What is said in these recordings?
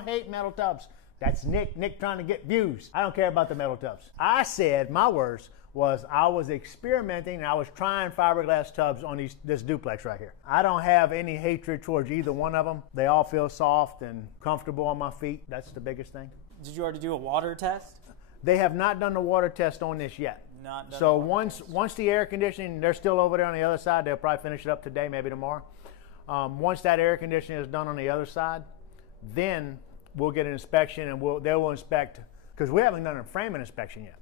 don't hate metal tubs. That's Nick trying to get views. I don't care about the metal tubs. I said, my words was I was experimenting and I was trying fiberglass tubs on this duplex right here. I don't have any hatred towards either one of them. They all feel soft and comfortable on my feet. That's the biggest thing. Did you already do a water test? They have not done the water test on this yet. Not done. So once the air conditioning, they're still over there on the other side. They'll probably finish it up today, maybe tomorrow. Once that air conditioning is done on the other side, then we'll get an inspection and they will inspect, because we haven't done a framing inspection yet.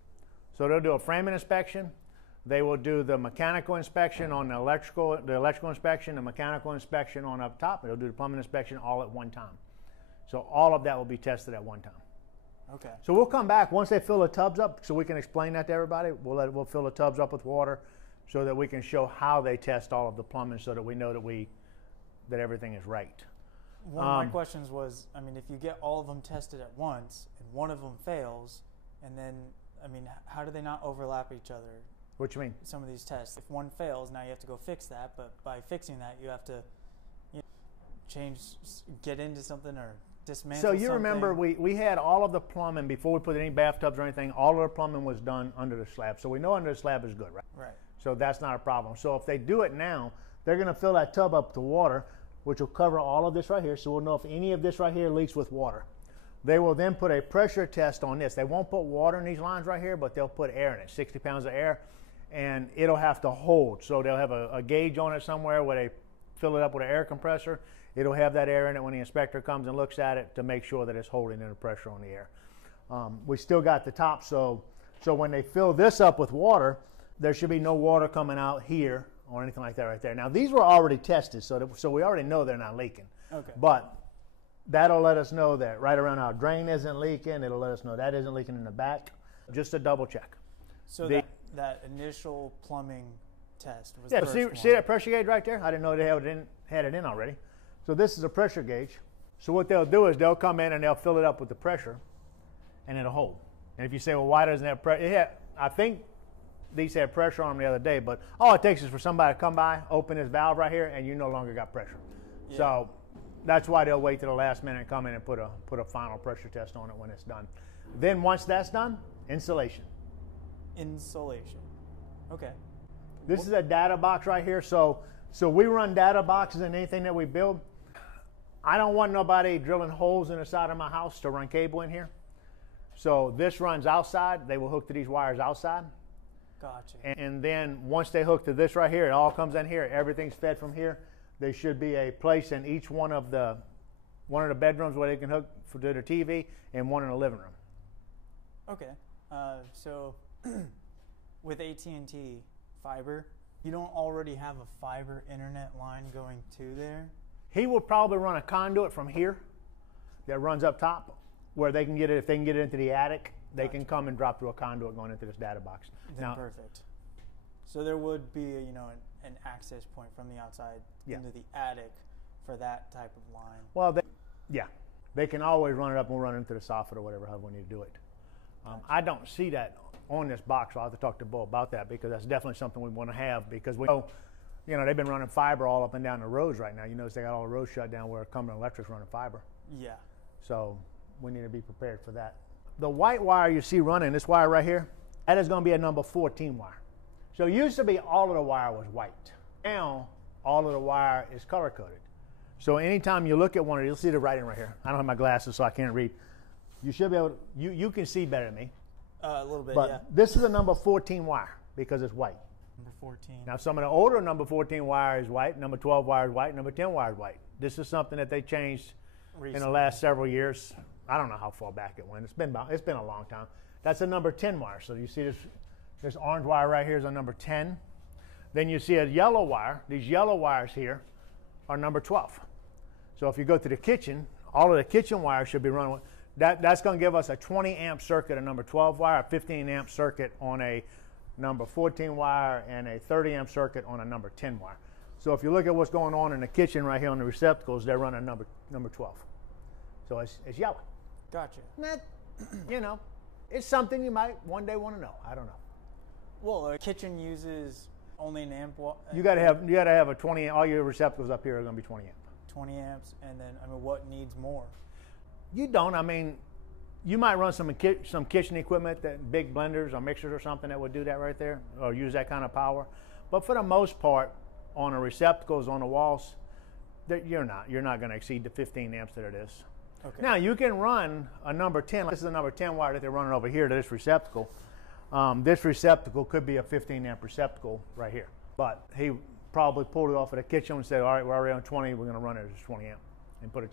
So they'll do a framing inspection. They will do the mechanical inspection on the electrical inspection, the mechanical inspection on up top. They'll do the plumbing inspection all at one time. So all of that will be tested at one time. Okay. So we'll come back once they fill the tubs up, so we can explain that to everybody. We'll fill the tubs up with water, so that we can show how they test all of the plumbing, so that we know that everything is right. One of my questions was, I mean, if you get all of them tested at once and one of them fails, and then, I mean, how do they not overlap each other? What you mean? Some of these tests. If one fails, now you have to go fix that, but by fixing that, you have to get into something or dismantle something. So you remember we had all of the plumbing before we put any bathtubs or anything. All of the plumbing was done under the slab. So we know under the slab is good, right? Right. So that's not a problem. So if they do it now, they're going to fill that tub up to water, which will cover all of this right here. So we'll know if any of this right here leaks with water. They will then put a pressure test on this. They won't put water in these lines right here, but they'll put air in it, 60 pounds of air, and it'll have to hold. So they'll have a gauge on it somewhere where they fill it up with an air compressor. It'll have that air in it when the inspector comes and looks at it to make sure that it's holding in the pressure on the air. We still got the top, so when they fill this up with water, there should be no water coming out here or anything like that right there. Now, these were already tested, so we already know they're not leaking. Okay. But that'll let us know that right around our drain isn't leaking. It'll let us know that isn't leaking in the back, just to double check. So that initial plumbing test was the first one. See that pressure gauge right there? I didn't know they had it in already. So this is a pressure gauge. So what they'll do is they'll come in and they'll fill it up with the pressure, and it'll hold. And if you say, well, why doesn't it have pressure? I think these had pressure on them the other day, but all it takes is for somebody to come by, open this valve right here, and you no longer got pressure. Yeah. So that's why they'll wait to the last minute and come in and put a final pressure test on it when it's done. Then once that's done, insulation. Insulation. Okay. This is a data box right here. So we run data boxes in anything that we build. I don't want nobody drilling holes in the side of my house to run cable in here. So this runs outside. They will hook to these wires outside. Gotcha. And then once they hook to this right here, it all comes in here. Everything's fed from here. There should be a place in each one of the bedrooms where they can hook to their TV, and one in the living room. Okay. So with AT&T fiber, you don't already have a fiber internet line going to there? He will probably run a conduit from here that runs up top, where they can get it. If they can get it into the attic, they can come and drop through a conduit going into this data box. Then perfect. So there would be an access point from the outside into the attic for that type of line. Well, they can always run it up and we'll run it into the soffit or whatever, however we need to do it. I don't see that on this box, so I'll have to talk to Bo about that, because that's definitely something we want to have, because we know, they've been running fiber all up and down the roads right now. You notice they got all the roads shut down where Cumberland Electric's running fiber. Yeah. So we need to be prepared for that. The white wire you see running, this wire right here, that is going to be a number 14 wire. So it used to be all of the wire was white. Now all of the wire is color coded. So anytime you look at one of these, you'll see the writing right here. I don't have my glasses, so I can't read. You should be able to, you can see better than me. A little bit, but yeah. This is a number 14 wire because it's white. Number 14. Now some of the older number 14 wire is white, number 12 wire is white, number 10 wire is white. This is something that they changed recently in the last several years. I don't know how far back it went. It's been a long time. That's a number 10 wire. So you see this orange wire right here is a number 10. Then you see a yellow wire. These yellow wires here are number 12. So if you go to the kitchen, all of the kitchen wires should be running. That's going to give us a 20 amp circuit, a number 12 wire, a 15 amp circuit on a number 14 wire, and a 30 amp circuit on a number 10 wire. So if you look at what's going on in the kitchen right here on the receptacles, they're running number 12. So it's yellow. Gotcha. That, it's something you might one day want to know. I don't know. Well, a kitchen uses only an amp. You got to have a 20. All your receptacles up here are going to be 20 amp. 20 amps, and then what needs more? You don't. I mean, you might run some kitchen equipment, that big blenders or mixers or something that would do that right there, or use that kind of power. But for the most part, on the receptacles on the walls, you're not going to exceed the 15 amps that it is. Okay. Now you can run a number 10. This is a number 10 wire that they're running over here to this receptacle. This receptacle could be a 15 amp receptacle right here. But he probably pulled it off of the kitchen and said, all right, we're already on 20, we're going to run it as 20 amp and put it,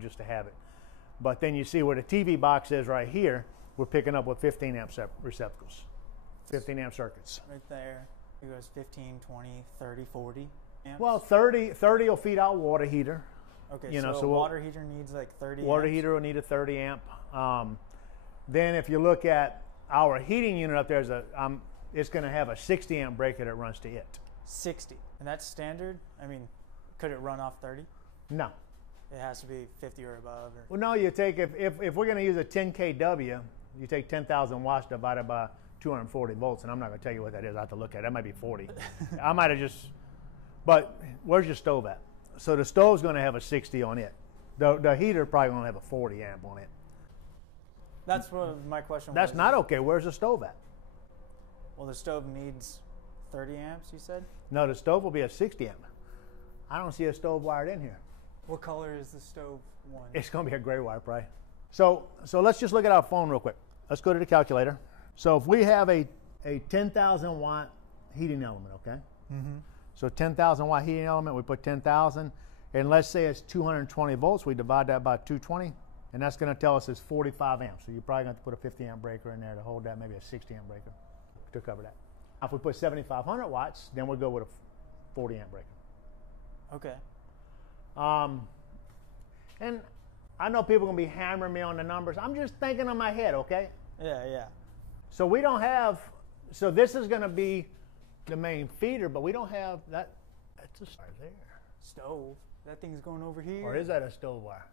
just to have it. But then you see where the TV box is right here, we're picking up with 15 amp receptacles, 15 amp circuits. Right there, it goes 15, 20, 30, 40 amps? Well, 30 will feed out water heater. Okay, so a water heater needs like 30 Water amps? heater will need a 30 amp. Then if you look at our heating unit up there, it's going to have a 60 amp breaker that runs to it. 60, and that's standard? I mean, could it run off 30? No. It has to be 50 or above? Or? Well, no, you take, if we're going to use a 10 kW, you take 10,000 watts divided by 240 volts, and I'm not going to tell you what that is. I have to look at it. That might be 40. I might have just, but where's your stove at? So the stove's going to have a 60 on it. The heater probably going to have a 40 amp on it. That's what my question was. That's not okay. Where's the stove at? Well, the stove needs 30 amps, you said? No, the stove will be a 60 amp. I don't see a stove wired in here. What color is the stove one? It's going to be a gray wire, probably. So let's just look at our phone real quick. Let's go to the calculator. So if we have a 10,000 watt heating element, okay? Mm-hmm. So 10,000 watt heating element, we put 10,000, and let's say it's 220 volts, we divide that by 220, and that's going to tell us it's 45 amps. So you're probably going to have to put a 50 amp breaker in there to hold that, maybe a 60 amp breaker to cover that. If we put 7,500 watts, then we'll go with a 40 amp breaker. Okay. And I know people are going to be hammering me on the numbers. I'm just thinking in my head, okay? Yeah. So we don't have, so this is going to be the main feeder, but we don't have that. That's a star there. Stove? That thing's going over here? Or is that a stove wire?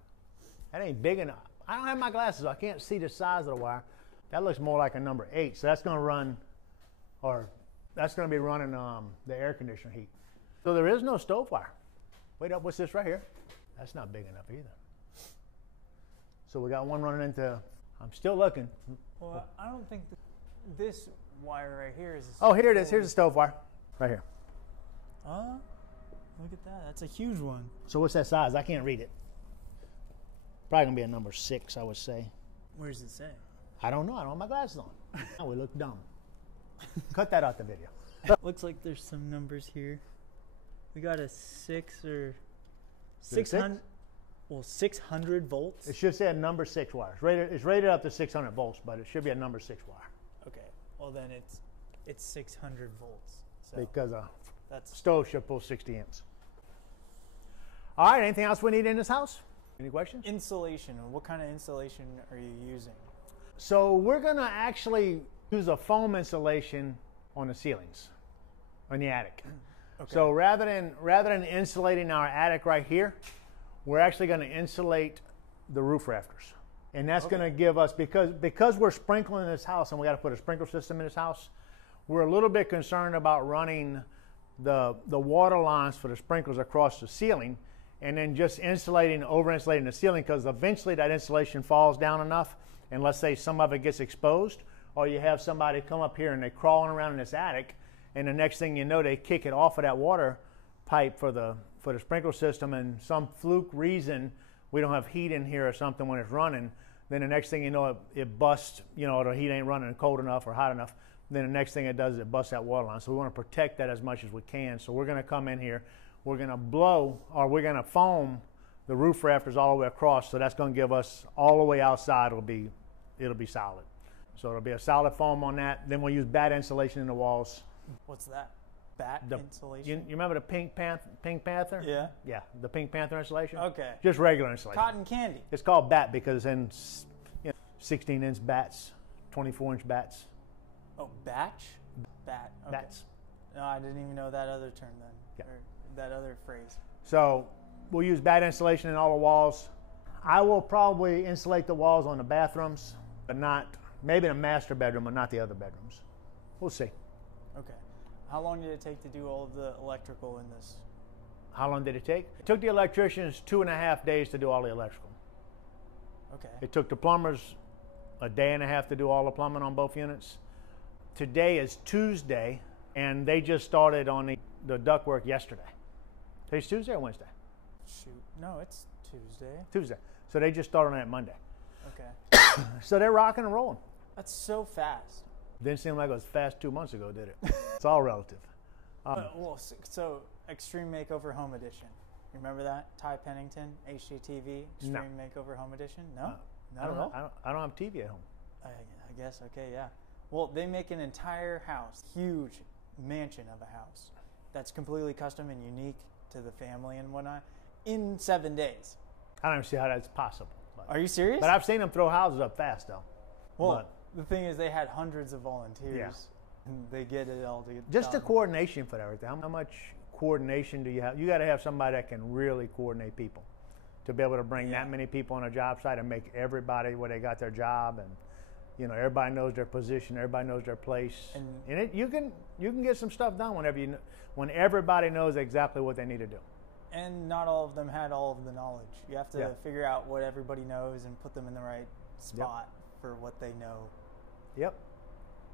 That ain't big enough. I don't have my glasses, so I can't see the size of the wire. That looks more like a number 8. So that's going to run, or that's going to be running the air conditioner heat. So there is no stove wire. Wait up, what's this right here? That's not big enough either. So we got one running into, I'm still looking. Well, I don't think this wire right here is. Oh, here it is. Here's a stove wire, right here. Look at that. That's a huge one. So what's that size? I can't read it. Probably gonna be a number 6, I would say. Where does it say? I don't know. I don't have my glasses on. Oh, we look dumb. Cut that out the video. Looks like there's some numbers here. We got a 6 or 600. Well, 600 volts. It should say a number 6 wire. It's rated up to 600 volts, but it should be a number 6 wire. Okay. Well, then it's 600 volts. So because that's stove should pull 60 amps. All right. Anything else we need in this house? Any questions? Insulation. What kind of insulation are you using? So we're gonna actually use a foam insulation on the ceilings, on the attic. Okay. So rather than insulating our attic right here, we're actually going to insulate the roof rafters, and that's going to give us, because we're sprinkling this house and we got to put a sprinkler system in this house. We're a little bit concerned about running the water lines for the sprinklers across the ceiling, and then just over insulating the ceiling, because eventually that insulation falls down enough, and let's say some of it gets exposed, or you have somebody come up here and they're crawling around in this attic, and the next thing you know, they kick it off of that water pipe for the sprinkler system, and some fluke reason we don't have heat in here or something when it's running, then the next thing you know, it busts, the heat ain't running cold enough or hot enough, then the next thing it does is it busts that water line. So we want to protect that as much as we can. So we're going to come in here, we're going to we're going to foam the roof rafters all the way across, so that's going to give us all the way outside, it'll be solid. So it'll be a solid foam on that. Then we'll use bat insulation in the walls. What's that? Bat insulation? You remember the Pink Panther? Yeah. Yeah, the Pink Panther insulation? Okay. Just regular insulation. Cotton candy. It's called bat because in 16-inch bats, 24-inch bats. Oh, batch? Bat. Okay. Bats. No, I didn't even know that other term then. Yeah. Or that other phrase. So we'll use bat insulation in all the walls. I will probably insulate the walls on the bathrooms, but not, maybe the master bedroom, but not the other bedrooms. We'll see. Okay. How long did it take to do all of the electrical in this? How long did it take? It took the electricians 2.5 days to do all the electrical. Okay. It took the plumbers a day and a half to do all the plumbing on both units. Today is Tuesday, and they just started on the ductwork yesterday. Today's Tuesday or Wednesday? Shoot. No, it's Tuesday. Tuesday. So they just started on it Monday. Okay. So they're rocking and rolling. That's so fast. Didn't seem like it was fast 2 months ago, did it? It's all relative. So Extreme Makeover Home Edition. You remember that? Ty Pennington, HGTV, Extreme Makeover Home Edition? No? Not at all? I don't have TV at home. I guess, okay, yeah. Well, they make an entire house, huge mansion of a house, that's completely custom and unique to the family and whatnot, in 7 days. I don't even see how that's possible. Are you serious? But I've seen them throw houses up fast, though. Well, the thing is, they had hundreds of volunteers. Yeah. And they get it all together. Just the coordination for everything. How much coordination do you have? You got to have somebody that can really coordinate people to be able to bring that many people on a job site and make everybody where they got their job, and you know, everybody knows their position, everybody knows their place, and you can get some stuff done when everybody knows exactly what they need to do. And not all of them had all of the knowledge. You have to figure out what everybody knows and put them in the right spot for what they know. Yep.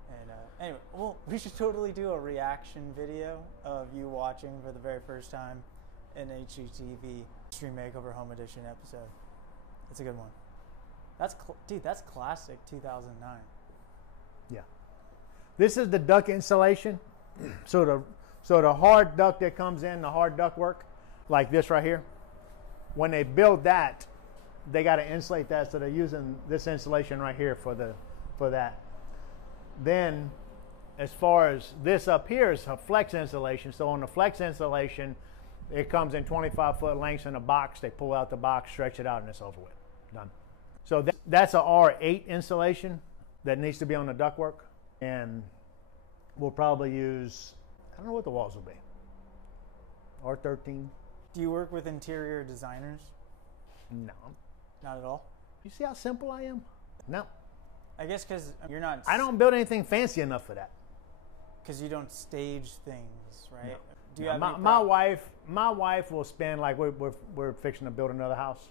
And anyway, well, we should totally do a reaction video of you watching for the very first time an HGTV Extreme Makeover Home Edition episode. It's a good one. Dude, that's classic 2009. Yeah. This is the duct installation. So the hard duct that comes in, the hard duct work, like this right here, when they build that, they got to insulate that, so they're using this insulation right here for that. Then, as far as this up here is a flex insulation. So on the flex insulation, it comes in 25-foot lengths in a box. They pull out the box, stretch it out, and it's over with. Done. So that's a R8 insulation that needs to be on the ductwork, and we'll probably use, I don't know what the walls will be, R13. Do you work with interior designers? No. Not at all? You see how simple I am? No. I guess because you're not... I don't build anything fancy enough for that. Because you don't stage things, right? No. Do you have my wife will spend, like we're fixing to build another house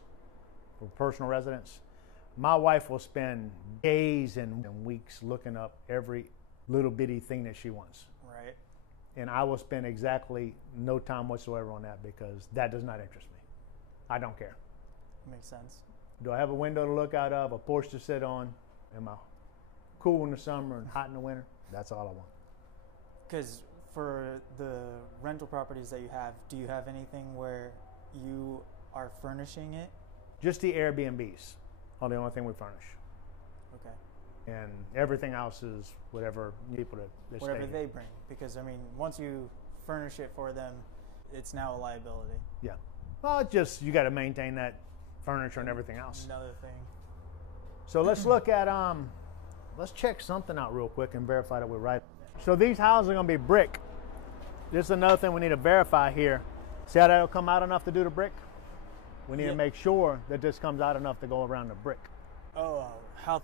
for personal residence. My wife will spend days and weeks looking up every little bitty thing that she wants. Right. And I will spend exactly no time whatsoever on that, because that does not interest me. I don't care. Makes sense. Do I have a window to look out of, a porch to sit on? Am I cool in the summer and hot in the winter? That's all I want. Because for the rental properties that you have, do you have anything where you are furnishing it? Just the Airbnbs are the only thing we furnish. Okay. And everything else is whatever people that whatever stay they bring. Because, I mean, once you furnish it for them, it's now a liability. Yeah. Well, it's just, you got to maintain that furniture and everything else. Another thing. So let's look at, let's check something out real quick and verify that we're right. So these houses are going to be brick. This is another thing we need to verify here. See how that'll come out enough to do the brick? We need to make sure that this comes out enough to go around the brick. Oh, how?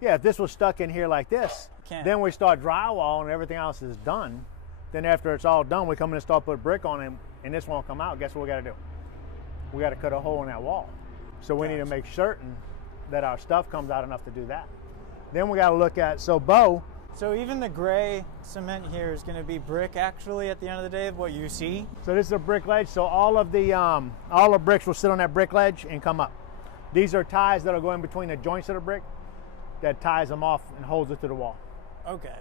Yeah, if this was stuck in here like this, then we start drywall and everything else is done. Then after it's all done, we come in and start putting brick on it, and this won't come out. Guess what we got to do? We got to cut a hole in that wall. So we need to make certain that our stuff comes out enough to do that. Then we got to look at, so even the gray cement here is going to be brick actually at the end of the day of what you see? So this is a brick ledge, so all the bricks will sit on that brick ledge and come up. These are ties that are going between the joints of the brick that ties them off and holds it to the wall. Okay.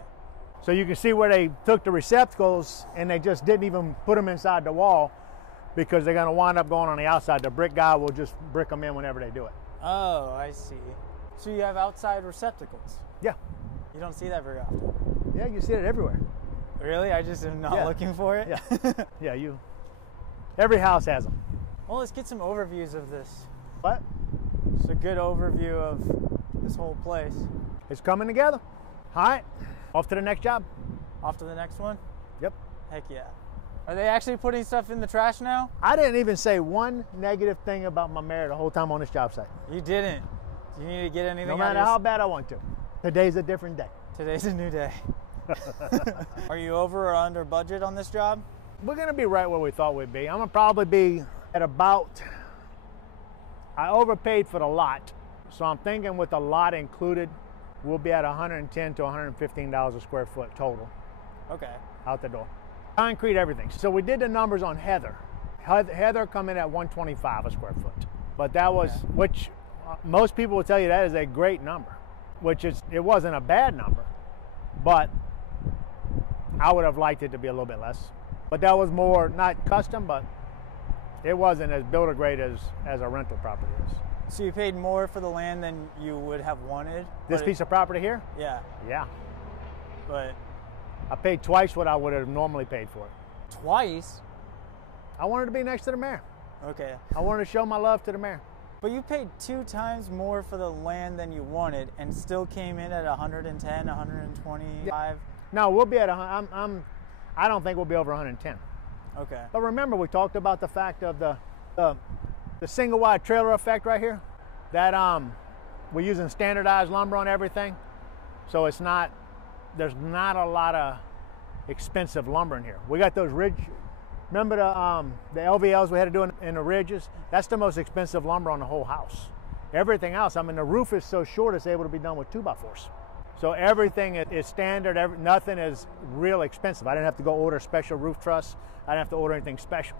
So you can see where they took the receptacles and they just didn't even put them inside the wall, because they're going to wind up going on the outside. The brick guy will just brick them in whenever they do it. Oh, I see. So you have outside receptacles? Yeah. You don't see that very often? Yeah, you see it everywhere. Really? I just am not looking for it? Yeah. Yeah, every house has them. Well, let's get some overviews of this. What? Just a good overview of this whole place. It's coming together. All right, off to the next job. Off to the next one? Yep. Heck yeah. Are they actually putting stuff in the trash now? I didn't even say one negative thing about my mare the whole time on this job site. You didn't. Do you need to get anything No matter how bad I want to. Today's a different day. Today's a new day. Are you over or under budget on this job? We're going to be right where we thought we'd be. I'm going to probably be at about, I overpaid for the lot, So I'm thinking with the lot included, we'll be at $110 to $115 a square foot total. Okay. Out the door. Concrete, everything. So we did the numbers on Heather. Heather come in at $125 a square foot. But that was, which most people will tell you that is a great number, which is, it wasn't a bad number, but I would have liked it to be a little bit less. But that was more, not custom, but it wasn't as builder grade as a rental property is. So you paid more for the land than you would have wanted? This piece of property here? Yeah. Yeah. But I paid twice what I would have normally paid for it. Twice? I wanted to be next to the mayor. Okay. I wanted to show my love to the mayor. But you paid 2 times more for the land than you wanted and still came in at 110, 125? Yeah. No, we'll be at, I don't think we'll be over 110. Okay. But remember, we talked about the fact of the single wide trailer effect right here. That we're using standardized lumber on everything. So it's not, there's not a lot of expensive lumber in here. We got those ridge, remember the LVLs we had to do in the ridges? That's the most expensive lumber on the whole house. Everything else, I mean, the roof is so short it's able to be done with 2x4s. So everything is standard, nothing is real expensive. I didn't have to go order special roof truss. I didn't have to order anything special.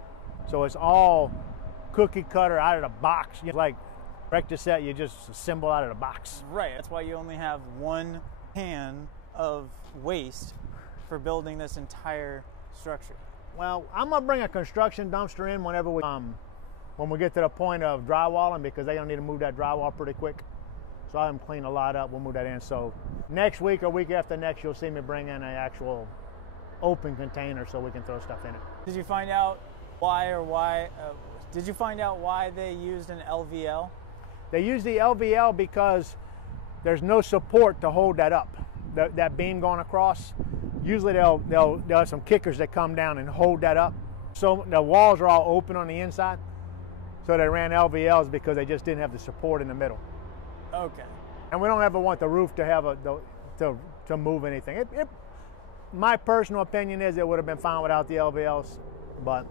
So it's all cookie cutter out of the box. Like Rector set, you just assemble out of the box. Right, that's why you only have 1 can of waste for building this entire structure. Well, I'm gonna bring a construction dumpster in whenever when we get to the point of drywalling, because they're gonna need to move that drywall pretty quick. So I'll have them clean a lot up, we'll move that in. So next week or week after next, you'll see me bring in an actual open container so we can throw stuff in it. Did you find out did you find out why they used an LVL? They use the LVL because there's no support to hold that up. That beam going across, usually they'll have some kickers that come down and hold that up. So the walls are all open on the inside. So they ran LVLs because they just didn't have the support in the middle. Okay. And we don't ever want the roof to have to move anything. My personal opinion is it would have been fine without the LVLs, but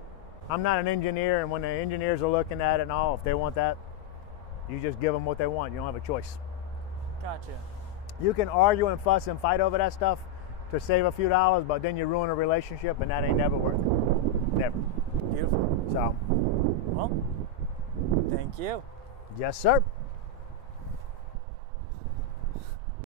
I'm not an engineer, and when the engineers are looking at it and all, if they want that, you just give them what they want. You don't have a choice. Gotcha. You can argue and fuss and fight over that stuff to save a few dollars, but then you ruin a relationship, and that ain't never worth it. Never. Beautiful. So. Well, thank you. Yes, sir.